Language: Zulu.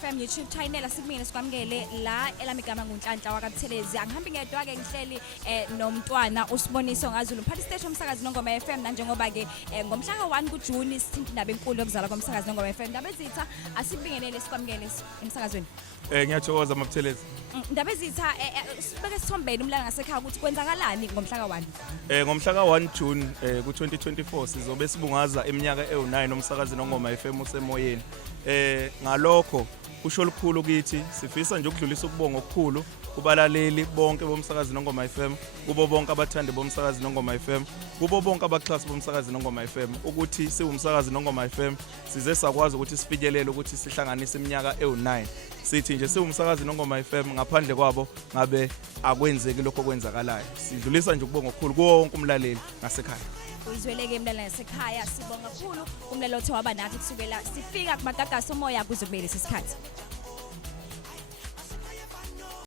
FM YouTube channel asikubingele sikwamukele la elamigama nguNhlanhla wakabuthelezi angihambi ngedwa ke ngihleli nomntwana uSiboniso ngaZulu mphathi station umsakazi Nongoma FM nanjengoba ke ngomhla ka1 kuJuni sithinta indaba enkulu yokuzalwa komsakazi Nongoma FM indaba ezitha asibingelele sikwamukele emsakazweni ngiyathokoza mabuthelezi indaba ezitha sibeke sithombeni umlanga ngasekhaya ukuthi kwenzakalani ngomhla ka1 ngomhla ka1 June ku2024 sizobe sibungaza iminyaka e9 umsakazi Nongoma FM usemoyeni ngalokho kusho likhulu kithi sifisa nje ukudlulisa ukubonga okukhulu kubalaleli bonke bomsakazi Nongoma FM kubo bonke abathandi bomsakazi Nongoma FM kubo bonke abaxhasi bomsakazi Nongoma FM ukuthi siwumsakazi Nongoma FM size sakwazi ukuthi sifikelele ukuthi sihlanganise iminyaka e9 sithi nje siwumsakazi Nongoma FM ngaphandle kwabo ngabe akwenzeki lokho kwenzakalayo sidlulisa nje ukubonga okukhulu kuwo wonke umlaleli ngasekhaya uyizweleke emlaleli ngasekhaya sibonga kakhulu umlaleli othe waba nathi kusukela sifika kumagagasi omoya kuze kube lesi sikhathi